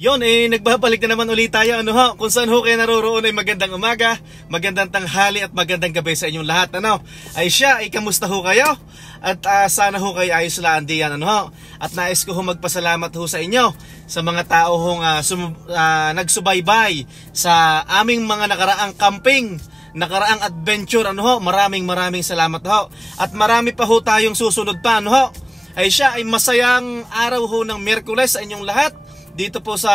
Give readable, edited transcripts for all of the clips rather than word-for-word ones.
Yon nagbabalik na naman ulit tayo kung saan ho kayo naroroon ay magandang umaga, magandang tanghali at magandang gabi sa inyong lahat ay siya ay kamusta ho kayo at sana ho kayo ayos lang diyan at nais ko ho magpasalamat ho sa inyo sa mga tao hong nagsubaybay sa aming mga nakaraang camping, nakaraang adventure maraming salamat ho at marami pa ho tayong susunod pa ay siya ay masayang araw ho ng Miyerkules sa inyong lahat dito po sa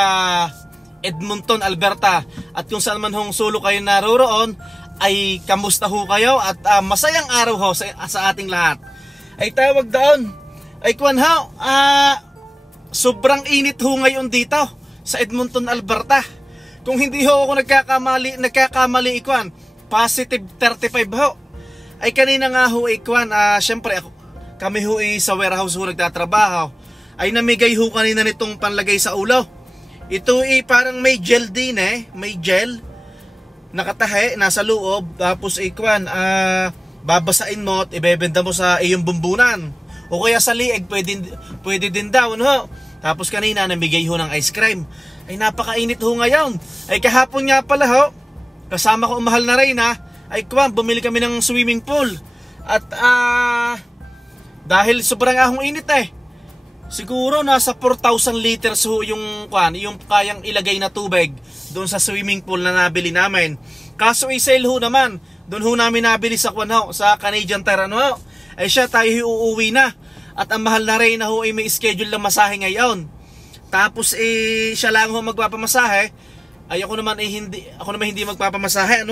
Edmonton, Alberta. At kung saan man hong sulo kayo naroroon ay kamusta ho kayo at masayang araw ho sa ating lahat. Ay tawag doon ay kuwan ho, sobrang init ho ngayon dito sa Edmonton, Alberta. Kung hindi ho ako nagkakamali ikwan, positive 35 ho. Ay kanina nga ho ikwan, syempre kami ho sa warehouse ho nagtatrabaho. Ay namigay ho kanina nitong panlagay sa ulo. Ito parang may gel din may gel nakatahe nasa loob, tapos ikwan babasain mo at ibebenta mo sa iyong bumbunan o kaya sa lieg, pwede din daw Tapos kanina namigay ho ng ice cream. Ay napakainit ho ngayon. Ay kahapon nga pala ho, kasama ko mahal na Reyna, ay kwan bumili kami ng swimming pool. At dahil sobrang ahong init siguro nasa 4,000 liters ho yung kayang ilagay na tubig doon sa swimming pool na nabili namin. Kaso i-sale ho naman, doon ho namin nabili sa sa Canadian Tire ay siya tayo uuwi na. At ang mahal na Reyna ho ay may schedule na masahe ngayon. Tapos siya lang ho magpapamasahe. Ay ako naman hindi magpapamasahe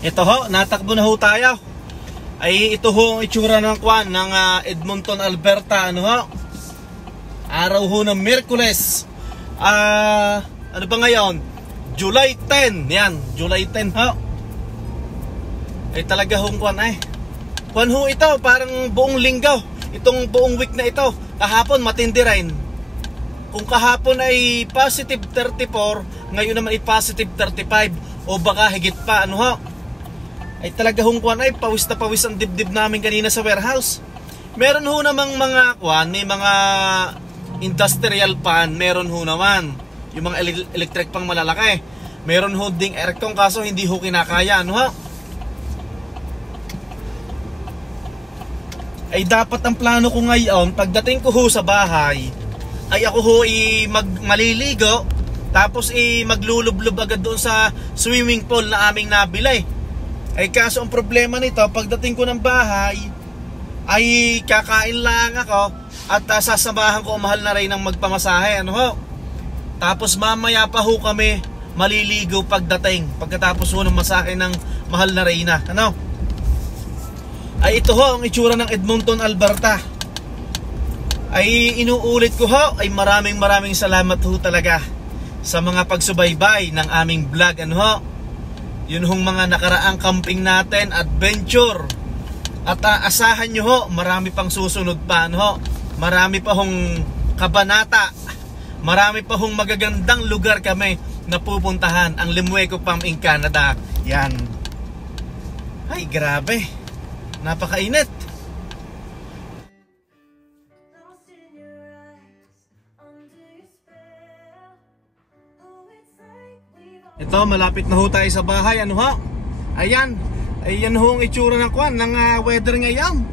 Ito ho, natakbo na ho tayo. Ay ito ho ang itsura ng ng Edmonton, Alberta araw ho ng Miyerkules. Ano ba ngayon? July 10. Yan, July 10 ho. Ay talaga hong kwan ho ito, parang buong linggo. Itong buong week na ito. Kahapon matindi rin. Kung kahapon ay positive 34, ngayon naman ay positive 35 o baka higit pa ay talaga hong ay pawis na pawis ang dibdib namin kanina sa warehouse. Meron ho namang mga may mga industrial fan, meron ho naman yung mga electric pang malalaki. Meron ho ding aircon kaso hindi ho kinakaya Ay dapat ang plano ko ngayon pagdating ko ho sa bahay ay ako ho maliligo tapos maglulublob agad doon sa swimming pool na aming nabili. Ay kaso ang problema nito, pagdating ko ng bahay ay kakain lang ako at sasamahan ko ang mahal na Reyna ng magpamasahe Tapos mamaya pa ho kami maliligo pagkatapos ho ng masahe ng mahal na Reyna Ay ito ho ang itsura ng Edmonton, Alberta. Ay inuulit ko ho, ay maraming salamat ho talaga sa mga pagsubaybay ng aming vlog yun hong mga nakaraang camping natin, adventure. At asahan nyo ho, marami pang susunod pa marami pa hong kabanata, marami pa hong magagandang lugar kami na pupuntahan. Ang Limueco Palm in Canada. Yan. Ay grabe, napakainit. Ito, malapit na ho tayo sa bahay. Ayan. Ayan ho ang itsura ng ng weather ngayon.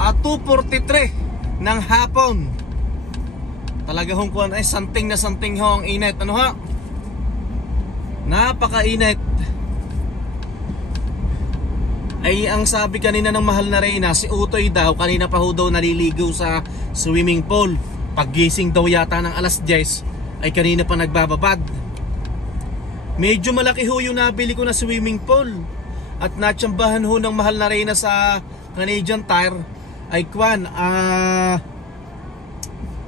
2:43 ng hapon. Talaga hong ay santing na santing ho ang init. Napakainit. Ay ang sabi kanina ng mahal na Reyna, si Utoy daw kanina pa ho daw naliligo sa swimming pool. Paggising daw yata ng alas 10 ay kanina pa nagbababad. Medyo malaki ho yung nabili ko na swimming pool. At natsambahan ho ng mahal na Reyna sa Canadian Tire ay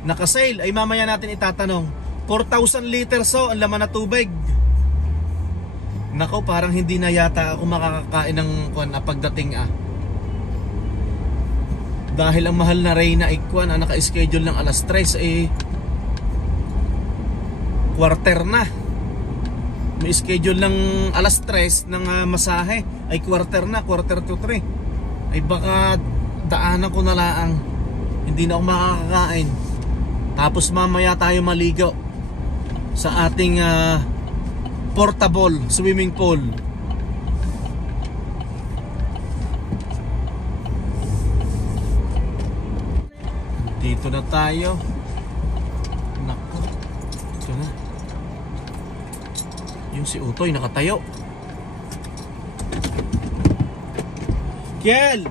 nakasale. Ay mamaya natin itatanong. 4,000 liters ang laman na tubig. Nako, parang hindi na yata ako makakakain ng pagdating Dahil ang mahal na Reyna ay naka-schedule ng alas 3 quarter na. May schedule ng alas 3 ng masahe ay quarter to 3. Ay baka daanan ko na lang, hindi na ako makakakain. Tapos mamaya tayo maligo. sa ating portable swimming pool. Dito na tayo. Naku, ito na. Yung si Utoy nakatayo. Kiel,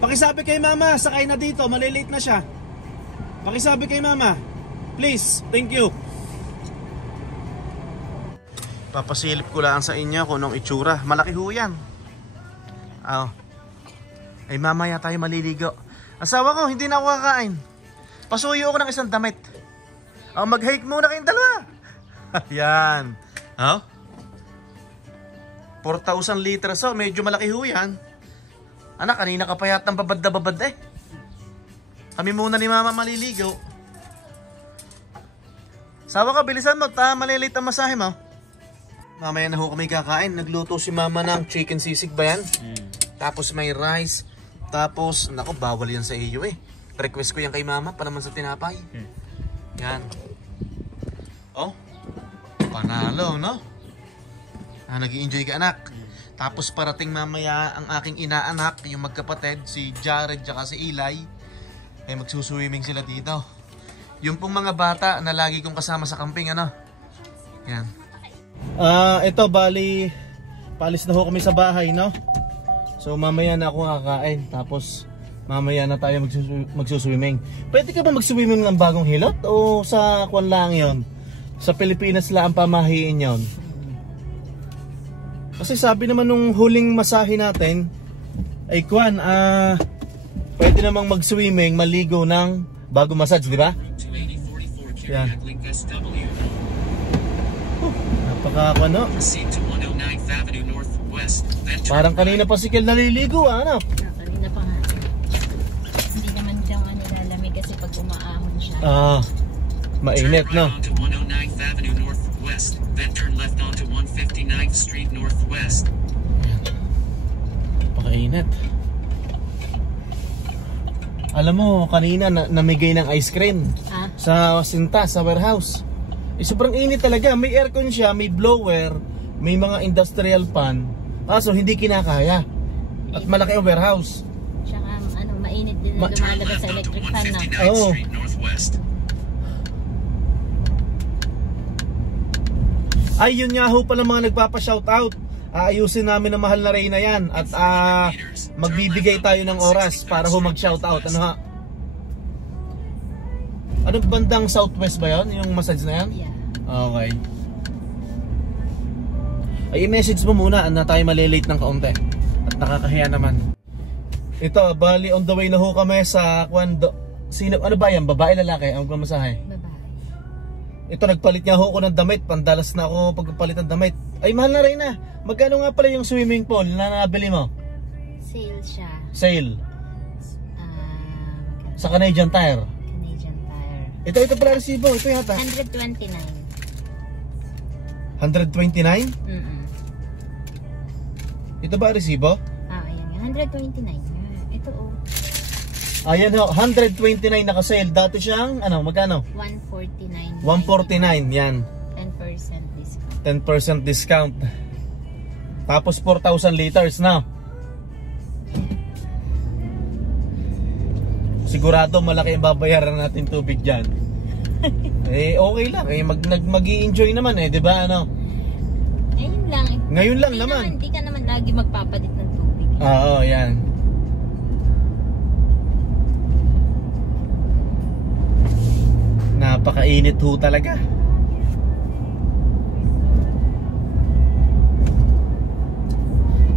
pakisabi kay mama, sakay na dito, malilate na siya. Pakisabi kay mama, please, thank you. Papasilip ko lang sa inyo kung anong itsura. Malaki ho yan. Ay mamaya tayo maliligo. Asawa ko, hindi na ako kakain. Pasuyo ako ng isang damit. Mag-hike muna kayong dalawa. Yan. 4,000 liters, so medyo malaki ho yan. Anak, kanina ka pa yata babad na babad eh. Kami muna ni mama maliligo. Sawa ka, bilisan mo, malilate ang masahe mo. Mamaya na ho kami kakain. Nagluto si mama ng chicken sisig ba yan? Tapos may rice. Tapos, naku, bawal yan sa iyo eh. Request ko yan kay mama pa naman sa tinapay. Yan. Oh, panalo, no? Nag-i-enjoy ka, anak. Tapos parating mamaya ang aking inaanak, yung magkapatid, si Jared at si Eli. Ay magsuswimming sila dito. Yung pong mga bata na lagi kong kasama sa camping, ano? Yan. Ito, bali, paalis na ho kami sa bahay, no? So mamaya na ako kakain. Tapos mamaya na tayo magsuswimming. Pwede ka ba magswimming ng Bagong Hilot? O sa kwan lang yon? Sa Pilipinas lang ang pamahiin yon? Kasi sabi naman nung huling masahe natin ay kwan, pwede namang mag-swimming, maligo ng bago massage, di ba? Yan. Napaka no? Parang kanina pa si Kel naliligo, ano? Kanina pa nga. Hindi naman siyang nilalamig kasi pag umaahon siya. Mainit, no? Then turn left onto 159th Street Northwest. Pakainit. Alam mo, kanina namigay ng ice cream sa Sinta, sa warehouse. Sobrang init talaga. May aircon siya, may blower, may mga industrial fan. Kaso hindi kinakaya. At malaki ang warehouse. Tsaka mainit din na lumalabas sa electric fan na. Oo. Ay, yun nga ho pala mga nagpapa-shoutout. Aayusin namin ang mahal na Reyna yan. At magbibigay tayo ng oras para ho mag-shoutout. Ano ha? Ano bandang southwest ba yun? Yung massage na yan? Yeah. Okay. Ay, i-message mo muna na tayo malilate ng kaunti. At nakakahiya naman. Ito, bali on the way na ho kami sa sino, ano ba yan? Babae, lalaki? Ang masahe? Babae. Ito, nagpalit niya ho ko ng damit. Pandalas na ako pagpalit ng damit. Ay, mahal na rin na. Magkano nga pala yung swimming pool na nabili mo? Sale siya. Sale. Sa Canadian Tire. Canadian Tire. Ito pala resibo. Ito yata. 129. 129? Ito ba resibo? Ayan nga. 129. Ito Ayan ho, 129 naka-sale. Dati siyang, magkano? 149. 149, yan. 10% discount. 10% discount. Tapos 4,000 liters na. Sigurado malaki ang babayaran natin tubig dyan. Okay lang. Mag-i-enjoy naman di ba? Ngayon lang. Ngayon lang naman. Hindi ka naman lagi magpapalit ng tubig. Oo, yan. Napakainit ho talaga.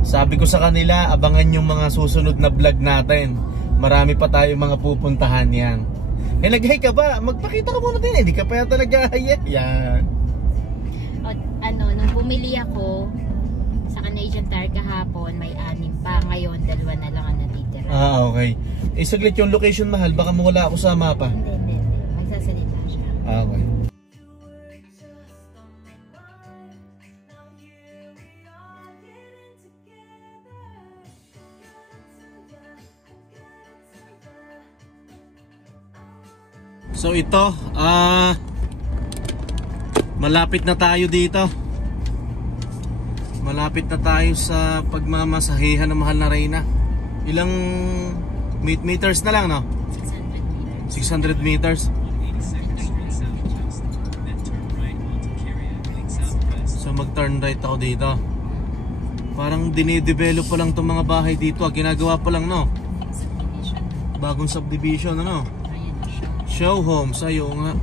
Sabi ko sa kanila, abangan yung mga susunod na vlog natin. Marami pa tayong mga pupuntahan yan. Nag-hi ka ba? Magpakita ka muna din. Hindi ka pa talaga yan. Nung bumili ako sa Canadian Tire kahapon, may 6 pa. Ngayon, 2 na lang ang natitira. Okay. Saglit yung location, mahal. Baka mawala ako sa mapa. Hindi. Magsasalita siya. Okay. So ito, Malapit na tayo dito. Malapit na tayo sa pagmamasahihan ng mahal na Reyna. Ilang meters na lang, no? 600 meters. So mag-turn right ako dito. Parang dinidevelop pa lang itong mga bahay dito. Ginagawa pa lang, no? Bagong subdivision, ano? Show homes, ayo nga.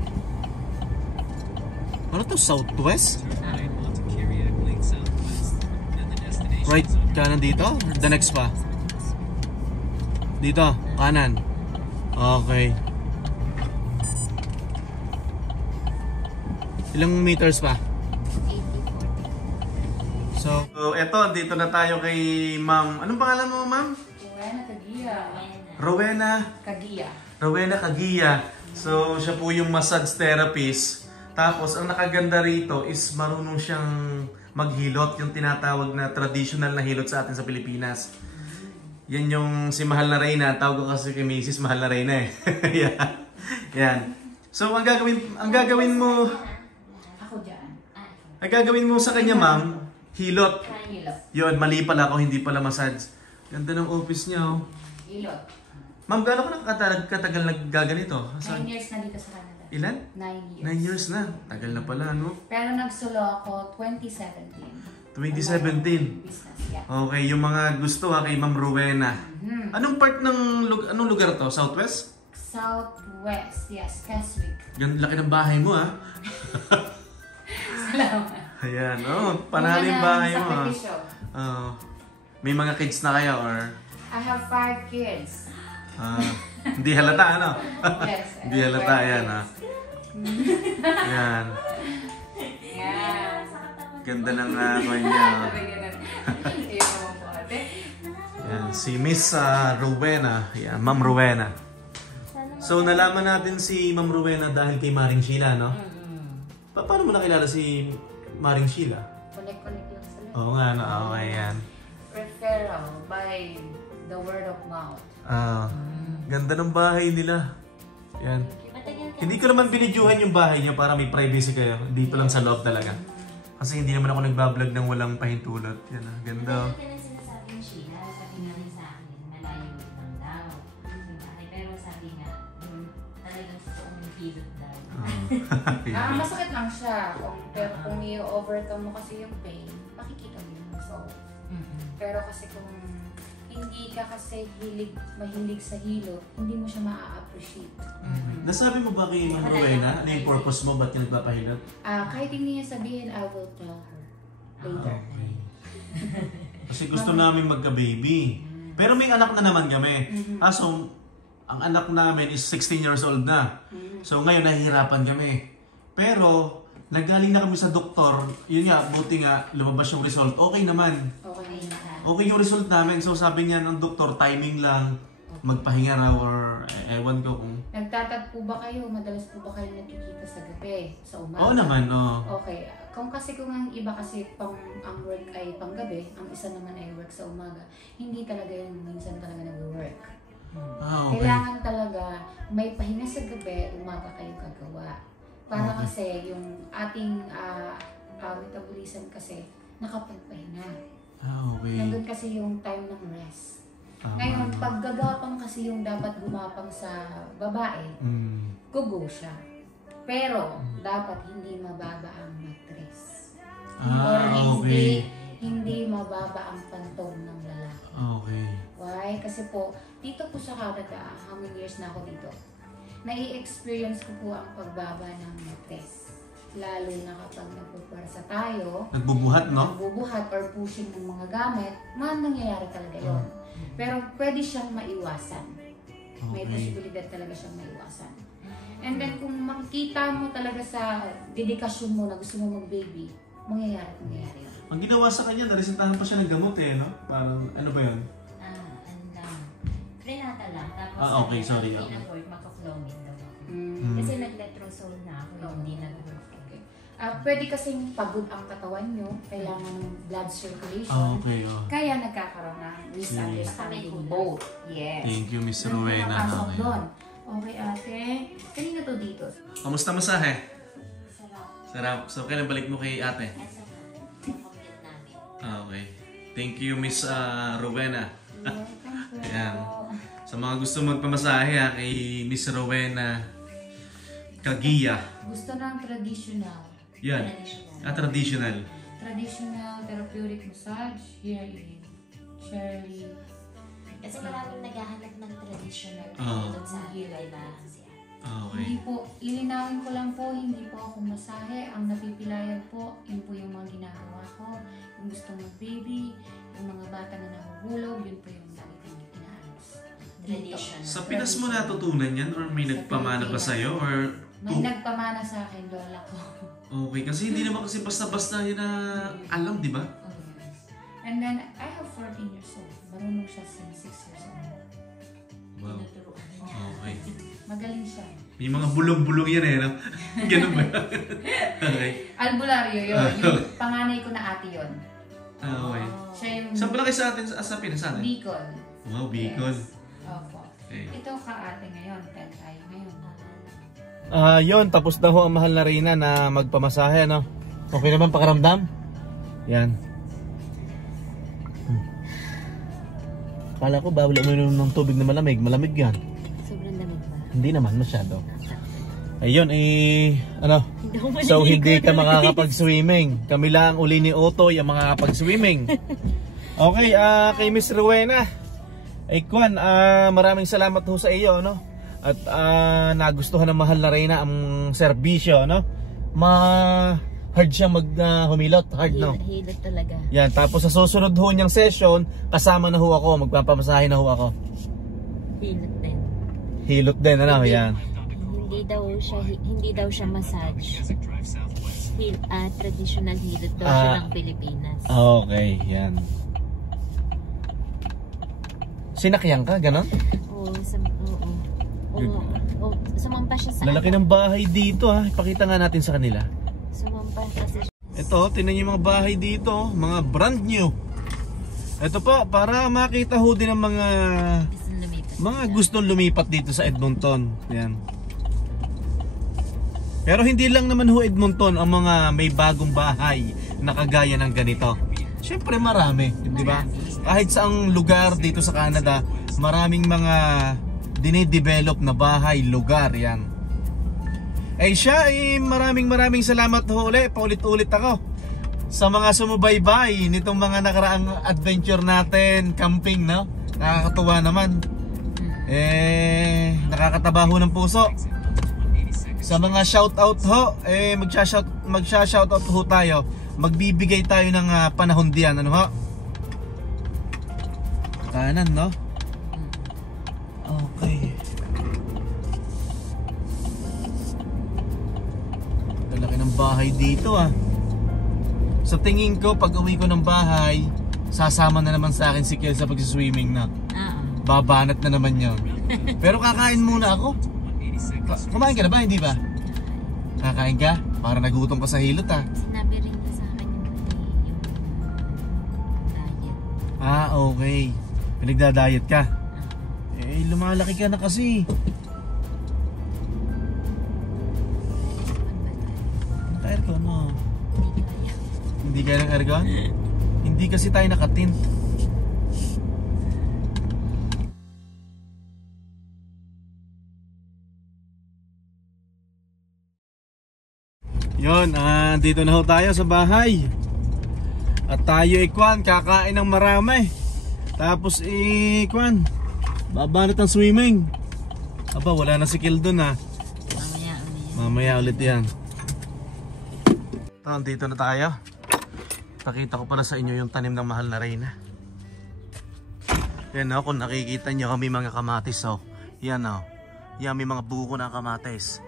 Ano to? Southwest? Right, kanan dito? The next pa? Dito, kanan. Okay. Ilang meters pa? 80-40. So, eto, dito na tayo kay Ma'am. Anong pangalan mo, Ma'am? Rowena Kagiya. Rowena Kagiya. Rowena Kagiya. So, siya po yung massage therapist. Tapos, ang nakaganda rito is marunong siyang maghilot, yung tinatawag na traditional na hilot sa atin sa Pilipinas. Yan yung si Mahal na Reyna. Tawag ko kasi kay Mrs. Mahal na Reyna eh. Yan. So, ang gagawin mo, Ako dyan. ang gagawin mo sa kanya, Ma'am, hilot. Hilot. Yun, mali pala ako, hindi pala massage. Ganda ng office niya, oh. Hilot. Ma'am, gaano ka katagal naggaganito? 9 years na dito sa Canada. Ilan? 9 years. 9 years na. Tagal na pala, no? Pero nagsulo ako 2017. 2017. Business, yeah. Okay, yung mga gusto kay Ma'am Rowena. Anong part ng anong lugar to? Southwest? Southwest, yes. Keswick. Yan, laki ng bahay mo, ha? Salamat. Ayan, oh, panalo yung bahay mo, ha? Sakripisyo. May mga kids na kayo, or? I have 5 kids. Hindi halata, ano? Yes. Hindi halata, yan, ha? Yan. Yeah. Ganda ng kanya. Iyo mo po, ate. Yan, si Miss Rowena. Yan, Ma'am Rowena. So, nalaman natin si Ma'am Rowena dahil kay Maring Sheila, no? Paano mo nakilala si Maring Sheila? Connect lang sila. Oo nga, no? Okay, yan. Referral by the word of mouth. Ganda ng bahay nila. Yan. Matagal ka. Hindi ko naman binidyuhan yung bahay niya para may privacy kayo. Dito lang sa loob talaga. Kasi hindi naman ako nagbablog ng walang pahintulot. Yan, ganda. Matagal ka na sinasabi ni Sheila. Sabi nga rin sa akin, malayo lang daw. Diba? Pero sabi nga, talagang totoong hilot daw. Masakit lang siya. Pero kung i-overcome mo kasi yung pain, makikita mo yung result. Pero kasi kung hindi ka kasi mahilig sa hilot, hindi mo siya ma-appreciate. Nasabi mo ba kay Ma'am Rowena? Ano yung purpose mo? Ba't ka nagpapahilot? Kahit hindi niya sabihin, I will tell her later. Okay. Kasi gusto namin magka-baby. Pero may anak na naman kami. So, ang anak namin is 16 years old na. So, ngayon nahihirapan kami. Pero, nagaling na kami sa doktor. Yun nga, buti nga, lumabas yung result. Okay naman. Okay na. Okay yung result namin. So, sabi niya ng doktor, timing lang. Magpahinga raw or ewan ko kung... Nagtatagpo ba kayo? Madalas po ba kayo nakikita sa gabi? Sa umaga? Oo naman, oo. Okay. Kung ang iba kasi ang work ay panggabi, ang isa naman ay work sa umaga, hindi talaga yung minsan talaga nag-work. Okay. Kailangan talaga may pahinga sa gabi, umaga kayo gagawa. Para kasi yung ating metabolism kasi nakapagpahinga. Okay. Nandun kasi yung time ng rest. Ngayon, pag gagapang kasi yung dapat gumapang sa babae, gugo siya. Pero, dapat hindi mababa ang mattress. Or hindi mababa ang pantong ng lalaki. Okay. Why? Kasi po, dito po sa Canada, how many years na ako dito, nai-experience ko po ang pagbaba ng mattress. Lalo na kapag nagpuparsa tayo, Nagbubuhat, no? nagbubuhat or pushing ng mga gamit, nangyayari talaga yun. Pero pwede siyang maiwasan. May posibilidad talaga siyang maiwasan. And then kung makikita mo talaga sa dedikasyon mo na gusto mo mag-baby, mangyayari yun. Ang ginawa sa kanya, naresentahan pa siya ng gamot eh, no? Parang, ano ba yun? Ano lang. Prenatal lang. Tapos, okay, sorry. pinag-work, magka-clomid daw ako. Kasi nag-letrozole na ako, hindi nag-work. Pwede kasing pagod ang katawan nyo, kailangan ng blood circulation. Okay, Kaya nagkakaroon ng misunderstanding both. Yes. Thank you, Miss Rowena. Nakapasok Okay. doon. Okay, ate. Kanina to dito. Kamusta masahe? Sarap. Sarap. So, kailan balik mo kay ate? Asa na, complete namin. Okay. Thank you, Miss Rowena. Welcome po. Ayan. Sa mga gusto magpamasahe kay Miss Rowena Kagiya. Gusto ng traditional. Yan. Traditional. Traditional therapeutic massage here in Shirley. Kasi maraming naghahanap ng traditional Oo. doon sa hilay na siya. Okay. Hindi po, ilinawin ko lang po, hindi po ako masahe. Ang napipilayan po, yun po yung mga ginagawa ko. Yung gusto mag-baby, yung mga bata na nahuhulog, yun po yung lagi kong inaayos. Traditional. Sa Pinas mo natutunan yan or may nagpamana ba sa'yo? Or May nagpamana sa akin, lola ko. Okay, kasi hindi naman kasi basta-basta yun na alam, di ba? And then, I have 14 years old. Marunong siya since 6 years old. Wow. Tinuturuan na niya. Okay. Magaling siya. May mga bulong-bulong yan no? Ganun ba? Okay. Albularyo yun. Yung panganay ko na ate yun. Okay. Siya yung Saan pala kayo sa atin sa Pinas? Saan? Bicol. Wow, Bicol. Yes. Opo. Okay. Ito ka ate ngayon. 10 tayo ngayon. Yun, tapos na ho ang mahal na Reyna na magpamasahe, no? Okay naman pakaramdam? Yan. Kala ko bawal uminom ng tubig na malamig. Malamig yan. Sobrang lamig ba? Hindi naman masyado. Ayun, ano? Hindi ako So, maliligo hindi ka doon. makakapag-swimming. Kami lang uli ni Otoy ang makakapag-swimming. Okay, kay Miss Rowena. Kwan, maraming salamat ho sa iyo, no? At nagustuhan ng mahal na Reyna ang serbisyo, no? Hard siyang humilot, hard, no? Hilot talaga. Yan, tapos sa susunod ho niyang session, kasama na ho ako, magpapamasahe na ho ako. Hilot din. Hilot din, ano? Yan. Hindi daw siya massage. Traditional hilot daw siya ng Pilipinas. Okay, yan. Sinakyan ka, ganon? Oo. Sumampa siya sa Lalaki ng bahay dito, ha. Ipakita nga natin sa kanila. Sumampa kasi siya. Ito, tingnan niyo yung mga bahay dito, mga brand new. Ito po, para makita ho din ng mga gustong lumipat dito sa Edmonton. Yan. Pero hindi lang naman ho Edmonton ang mga may bagong bahay na kagaya ng ganito. Siyempre marami, di ba? Kahit saang lugar dito sa Canada, maraming mga dinidevelop na bahay, lugar, yan. Siya, maraming salamat ho ulit, paulit-ulit ako sa mga sumubaybay nitong mga nakaraang adventure natin, camping, no? Nakakatuwa naman. Nakakataba ho ng puso. Sa mga shoutout ho, magsha-shoutout ho tayo. Magbibigay tayo ng panahon diyan, ano ho? Kanan, no? Okay. Laki ng bahay dito, Sa tingin ko, pag uwi ko ng bahay, sasama na naman sa akin si Kel sa pag-swimming na. Babanat na naman yun. Pero kakain muna ako. Kumain ka na ba? Hindi ba? Kakain ka? Para nagutom ka sa hilot, Sinabi rin niya sa akin yung diet. Okay. Pinagda-diet ka? Lumalaki ka na kasi. Aircon, no? Hindi kaya ng aircon? Hindi kasi tayo nakatint. Yun, dito na ho tayo sa bahay. At tayo kakain ng marami. Tapos babanat ng swimming. Aba, wala na si Kel dun, Mamaya ulit yan. Dito na tayo. Pakita ko pala sa inyo yung tanim ng mahal na Reyna. Yan, kung nakikita nyo kami mga kamatis, yan, yan, may mga buko na kamatis.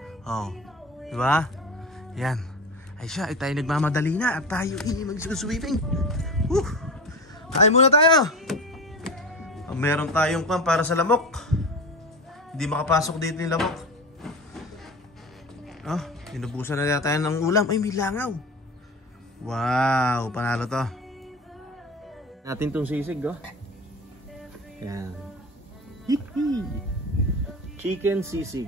Diba? Yan. Siya, tayo nagmamadali na at tayo mag-swimming. Kain muna tayo. Meron tayong pan para sa lamok. Hindi makapasok dito yung lamok. Inubusan na tayo ng ulam. May langaw. Wow, panalo to. Natin tong sisig, Yan. Hihi. Chicken sisig.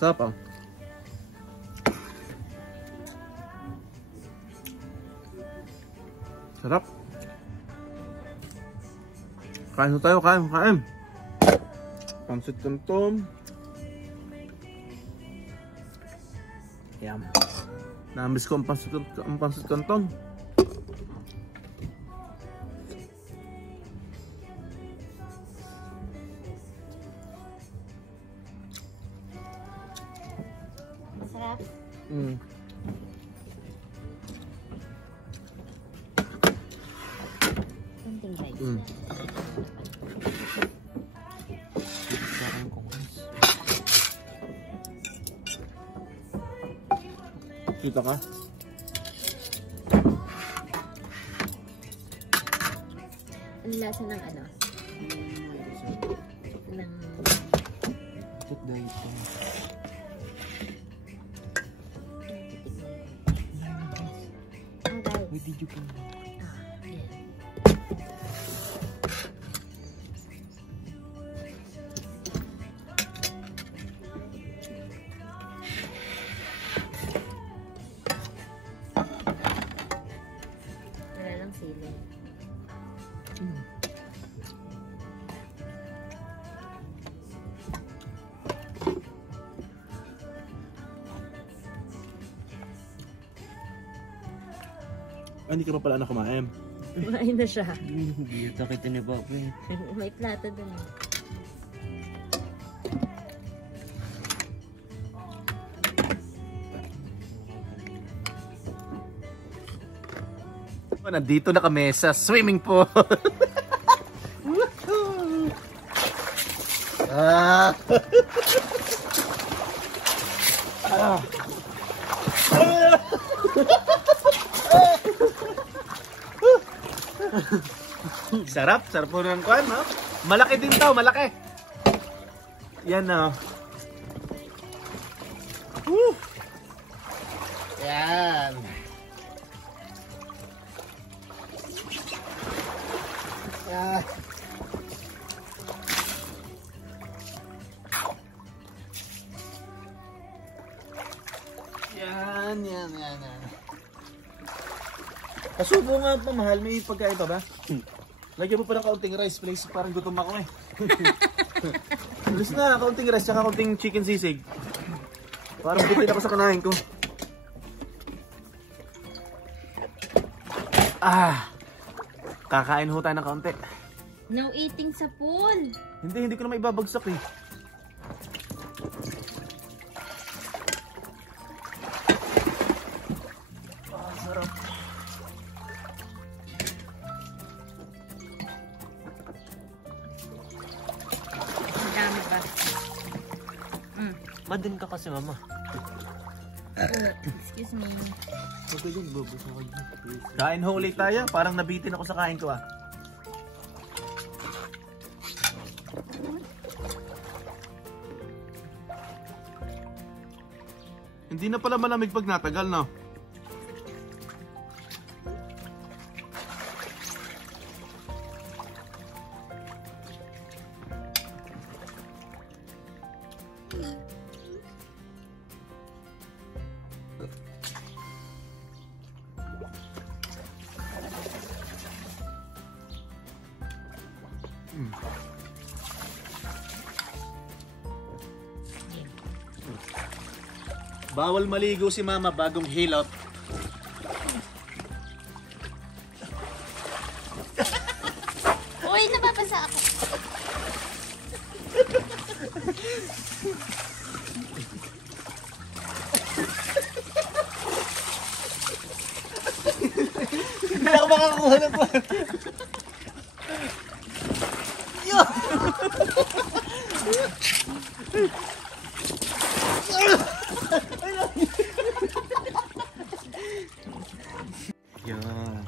Sarap ah. Sarap. Kain na tayo, kain. Pansit canton. Yum. Na-miss ko ang pansit canton. Masarap. Kunting guys. Kita ka? Ang lasa ng ano? Ng... Put the ito. Ang guys. Wait, did you come? Ayan. Wala lang sili. Hindi ka pa pala na kumain. Kumain na siya. Hindi ito kita ni Papa eh. May plato dun eh. Nandito na kami sa swimming pool. Sarap po ng kwan, no? Malaki din to, malaki. Yan, no? Yan. Yan. Yan. Kasubo nga ito, mahal. May pagkain pa ba? Lagyan mo pa ng kaunting rice, please. Parang gutom ako eh. Alis na, kaunting rice, tsaka kaunting chicken sisig. Parang bitin ako sa kanahin ko. Kakain ho tayo ng kaunti. No eating sa pool. Hindi ko naman ibabagsak eh. Sarap. Madami ba? Madun ka kasi, Mama. Excuse me. Okay din, babasa ko yun. Kain ho ulit tayo. Parang nabitin ako sa kain ko ah. Hindi na pala malamig pag natagal, no? Bawal maligo si Mama bagong hilot. Uy, nababasa ako. Hindi ako makakuha ng pan. Yan.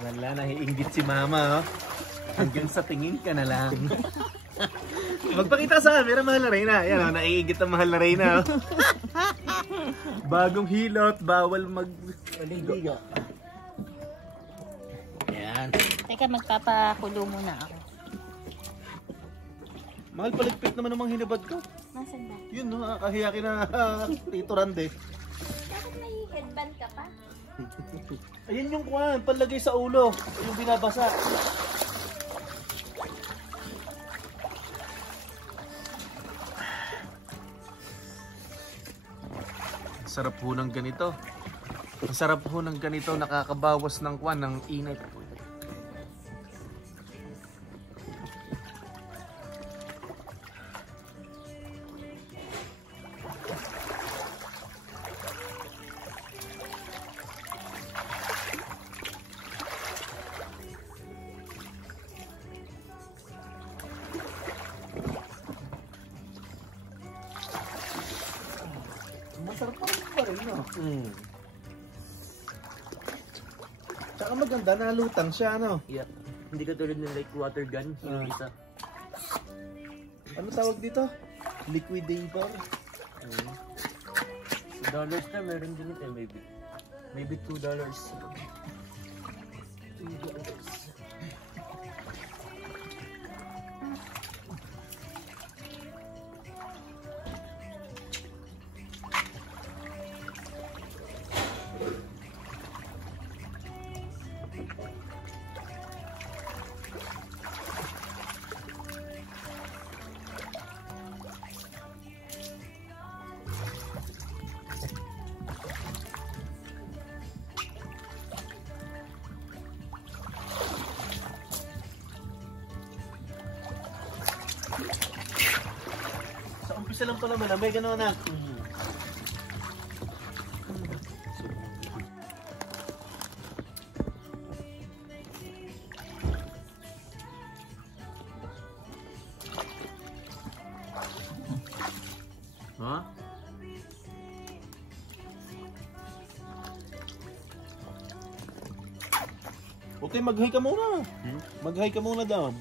Wala, nahiinggit si Mama, oh. Hanggang sa tingin ka na lang. Magpakita sa camera, mahal na Reyna. Yan, oh, naiinggit ang mahal na Reyna, oh. Bagong hilot, bawal mag... Maligo. Ayan. Teka, magpapakulo muna ako. Mahal paligpit naman ng mga hinabad ko. Nasaan ba? Yun, no? Nakakahiya na Tito Rande. Bakit may headband ka pa? Ayun yung kuwan, panlagay sa ulo. Yung binabasa. Sarap ho ng ganito. Ang sarap ho ng ganito, nakakabawas ng kuwan, ng init. Masarap pa rin, no? Tsaka maganda, nalutang siya, ano? Yeah. Hindi ka tulad ng like water gun. Yung isa. Ano tawag dito? Liquidator? $2 na meron din ito, maybe. Maybe $2. Sa umpisa lang pala malamay, gano'n na. Ha? Okay, mag-hi ka muna. Mag-hi ka muna daw.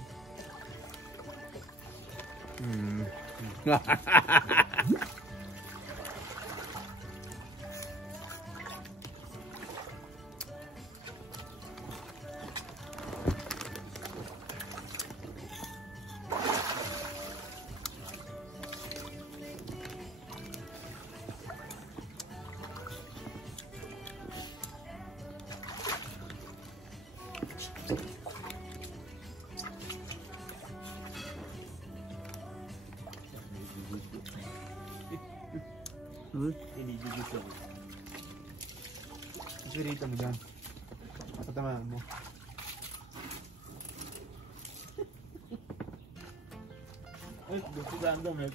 Inibigit ako. Isirita mo dyan. Patamaan mo. Ay, gusto ganda, Mel.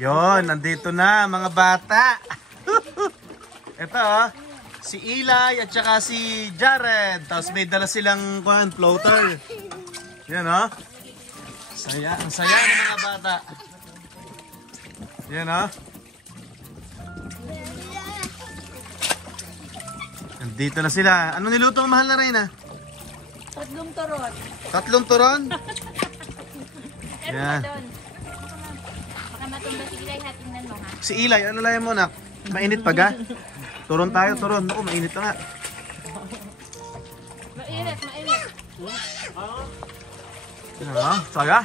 Yon, nandito na mga bata. Ito si Eli at saka si Jared. Tapos may dala silang floater. Yan Saya, ang saya ng mga bata. Yan Nandito na sila. Ano niluto ang mahal na Reyna? 3 turon. 3 turon? Meron Yan. ba doon? Baka matumba si Ilay, tingnan mo ha. Si Eli, ano layan mo nak? Mainit pa ga? Turon tayo, turon. Naku, mainit na nga. Mainit. Saga?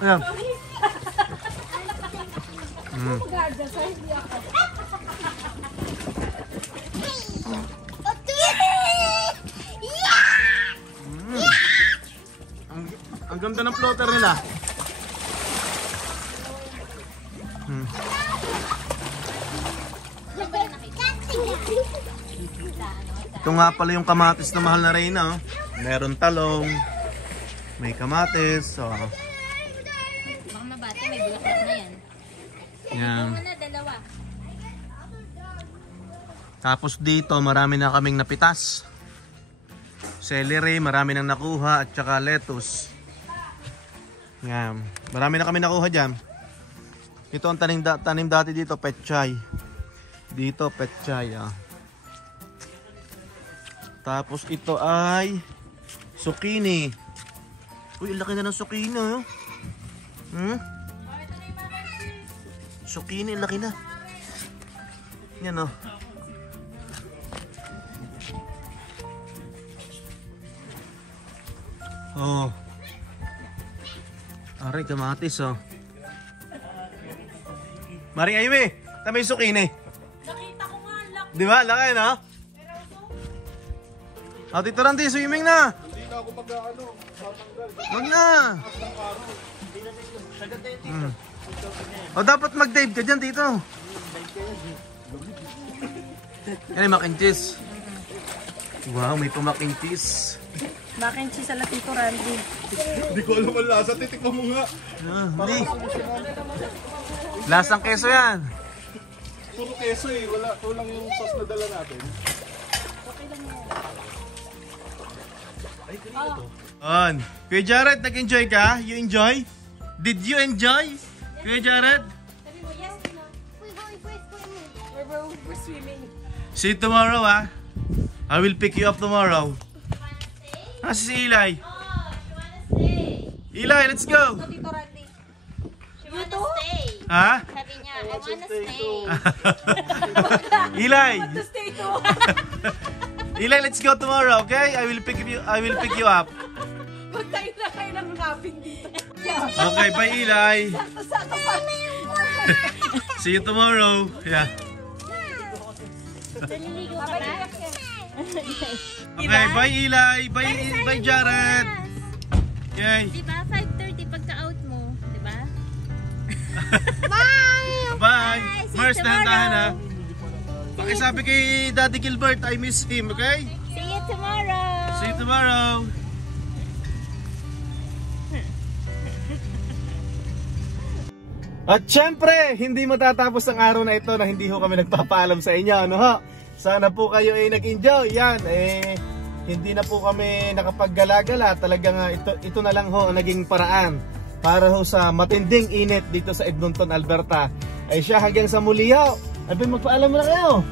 Ayan. Ang ganda ng floater nila. Ito nga pala yung kamatis na mahal na Reyna. Meron talong, may kamatis. Baka mabati, may bulaklak na yan. Yan. Ito na, dalawa. Tapos dito marami na kaming napitas. Celery, marami nang nakuha at saka lettuce. Yan. Marami na kami nakuha dyan. Ito ang tanim dati dito, pechay. Dito, pechay. Tapos ito ay zucchini. Uy, laki na ng zucchini. Zucchini, laki na. Yan o. Oh. Aray, kamatis oh. Maring Ayumi, tama yung zucchini. Nakita ko nga, laki. Di ba? Laki na? Oh, Tito Randy, swimming na. Hindi na ako mag-ano. Wag na. O, dapat mag-dive ka dyan, Tito. Yan yung mac and cheese. Wow, may pa mac and cheese. Mac and cheese ala Tito Randy. Hindi ko alam ang lasa. Titikman mo nga. Hindi. Lasang keso yan. Puro keso eh. Wala. Kulang yung sauce na dala natin. On. Kuya Jared, nag-enjoy ka? You enjoy? Did you enjoy? Kuya Jared? Sabi mo, yes, no? We're swimming. See you tomorrow, ah. I will pick you up tomorrow. Ah, si Eli. Eli, let's go. Tito Randy. She wanna stay. Ha? Sabi niya, I wanna stay. Eli. To stay too. Eli, let's go tomorrow, okay? I will pick you up. Magtayo na kayo ng cabin dito. Okay, bye Eli. Sakto pa. See you tomorrow. Yeah. Naliligo ka ba? Okay, bye Eli. Bye Jared. Okay. Diba? 5:30 pagka-out mo. Diba? Bye. See you Mars, dahan-dahan ha. tomorrow. Pakisabi kay Daddy Gilbert, I miss him, okay? See you tomorrow. See you tomorrow. At syempre, hindi matatapos ang araw na ito na hindi ho kami nagpapaalam sa inyo, ano ho? Sana po kayo ay nag-enjoy. Yan, hindi na po kami nakapaggalagala. Talagang ito na lang ho ang naging paraan para ho sa matinding init dito sa Edmonton, Alberta. Ay siya, hanggang sa muli ho. Abi, magpaalam mo na kayo.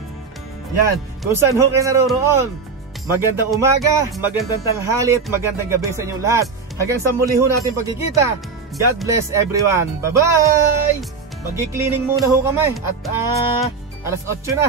Yan, kung saan ho kayo naroroon. Magandang umaga, magandang tanghali at magandang gabi sa inyong lahat. Hanggang sa muli ho natin pagkikita. God bless everyone. Bye-bye! Mag-cleaning muna ho kami at alas 8 na.